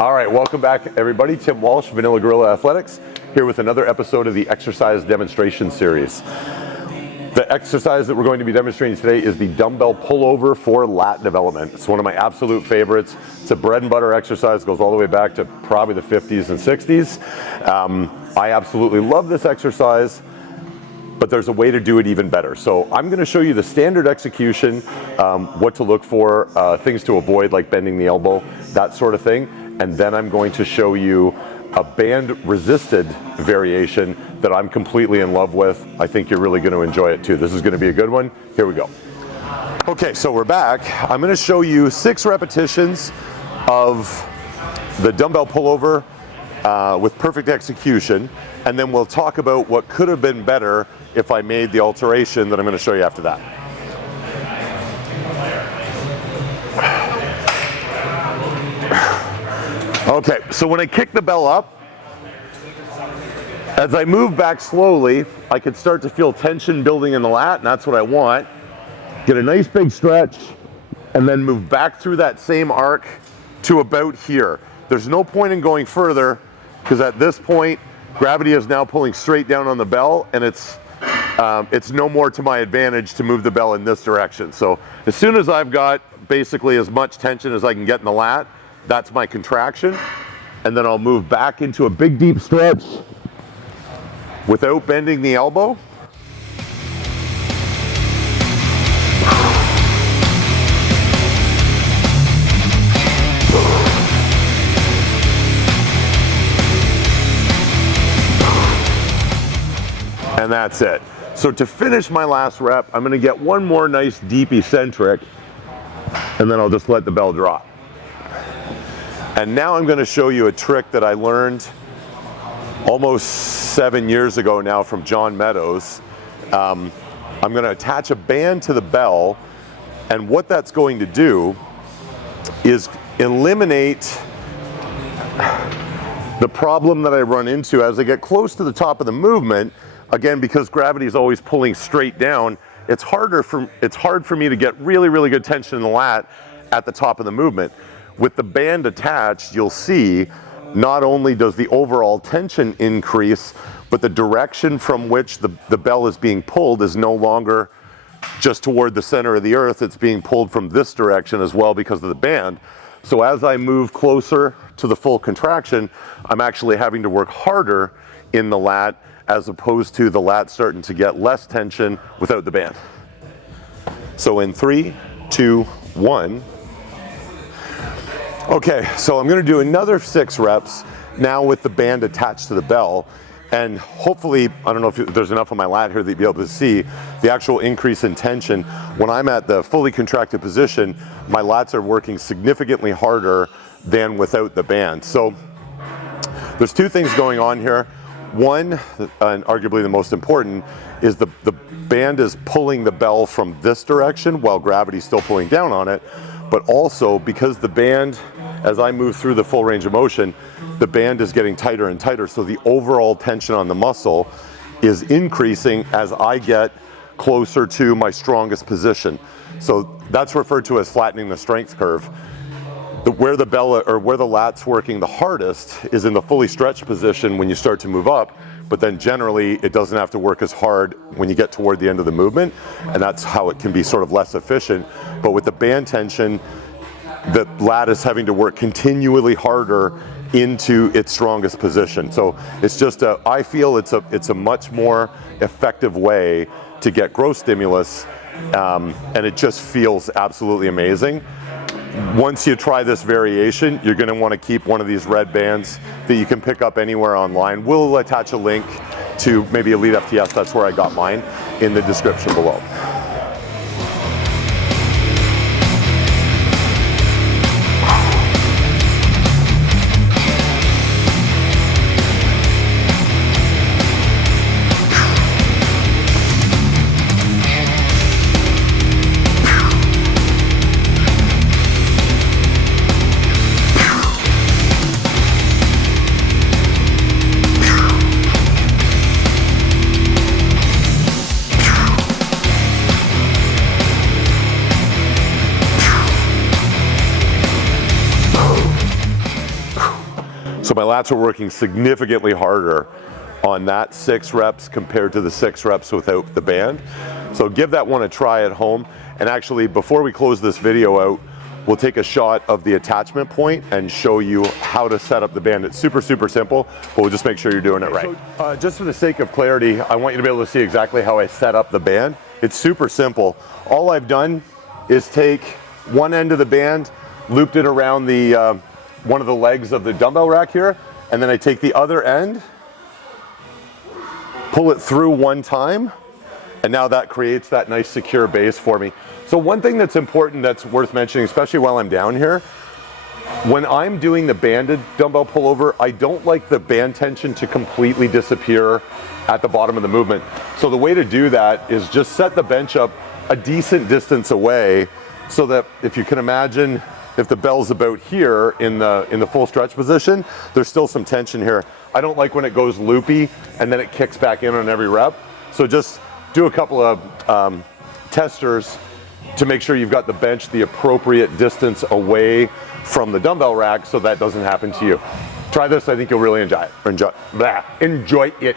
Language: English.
All right, welcome back everybody. Tim Walsh, Vanilla Gorilla Athletics, here with another episode of the exercise demonstration series. The exercise that we're going to be demonstrating today is the dumbbell pullover for lat development. It's one of my absolute favorites. It's a bread and butter exercise, goes all the way back to probably the 50s and 60s. I absolutely love this exercise, but there's a way to do it even better. So I'm gonna show you the standard execution, what to look for, things to avoid like bending the elbow, that sort of thing. And then I'm going to show you a band resisted variation that I'm completely in love with. I think you're really going to enjoy it too. This is going to be a good one. Here we go. Okay, so we're back. I'm going to show you 6 repetitions of the dumbbell pullover with perfect execution, and then we'll talk about what could have been better if I made the alteration that I'm going to show you after that. Okay, so when I kick the bell up, as I move back slowly, I can start to feel tension building in the lat, and that's what I want. Get a nice big stretch, and then move back through that same arc to about here. There's no point in going further, because at this point, gravity is now pulling straight down on the bell, and it's no more to my advantage to move the bell in this direction. So as soon as I've got basically as much tension as I can get in the lat, that's my contraction, and then I'll move back into a big deep stretch without bending the elbow. And that's it. So to finish my last rep, I'm going to get one more nice deep eccentric, and then I'll just let the bell drop. And now I'm going to show you a trick that I learned almost 7 years ago now from John Meadows. I'm going to attach a band to the bell, and what that's going to do is eliminate the problem that I run into as I get close to the top of the movement. Again, because gravity is always pulling straight down, it's hard for me to get really good tension in the lat at the top of the movement. With the band attached, you'll see not only does the overall tension increase, but the direction from which the bell is being pulled is no longer just toward the center of the earth. It's being pulled from this direction as well because of the band. So as I move closer to the full contraction, I'm actually having to work harder in the lat as opposed to the lat starting to get less tension without the band. So in 3, 2, 1. Okay, so I'm going to do another 6 reps now with the band attached to the bell, and hopefully, I don't know if there's enough on my lat here that you'll be able to see the actual increase in tension. When I'm at the fully contracted position, my lats are working significantly harder than without the band. So there's 2 things going on here. One, and arguably the most important, is the band is pulling the bell from this direction while gravity's still pulling down on it. But also, because the band, as I move through the full range of motion, the band is getting tighter and tighter, so the overall tension on the muscle is increasing as I get closer to my strongest position. So that's referred to as flattening the strength curve. Where the bell or where the lat's working the hardest is in the fully stretched position when you start to move up, but then generally it doesn't have to work as hard when you get toward the end of the movement, and that's how it can be sort of less efficient. But with the band tension, the lat is having to work continually harder into its strongest position. So it's just I feel it's a much more effective way to get growth stimulus, and it just feels absolutely amazing. Once you try this variation, you're going to want to keep one of these red bands that you can pick up anywhere online. We'll attach a link to maybe Elite FTS, that's where I got mine, in the description below. So my lats are working significantly harder on that 6 reps compared to the 6 reps without the band. So give that one a try at home. And actually, before we close this video out, we'll take a shot of the attachment point and show you how to set up the band. It's super, super simple, but we'll just make sure you're doing it right. So, just for the sake of clarity, I want you to be able to see exactly how I set up the band. It's super simple. All I've done is take one end of the band, looped it around the one of the legs of the dumbbell rack here, and then I take the other end, pull it through one time, and now that creates that nice secure base for me. So one thing that's important that's worth mentioning, especially while I'm down here, when I'm doing the banded dumbbell pullover, I don't like the band tension to completely disappear at the bottom of the movement. So the way to do that is just set the bench up a decent distance away so that if you can imagine, if the bell's about here in the full stretch position, there's still some tension here. I don't like when it goes loopy and then it kicks back in on every rep. So just do a couple of testers to make sure you've got the bench the appropriate distance away from the dumbbell rack so that doesn't happen to you. Try this, I think you'll really enjoy it. Enjoy it.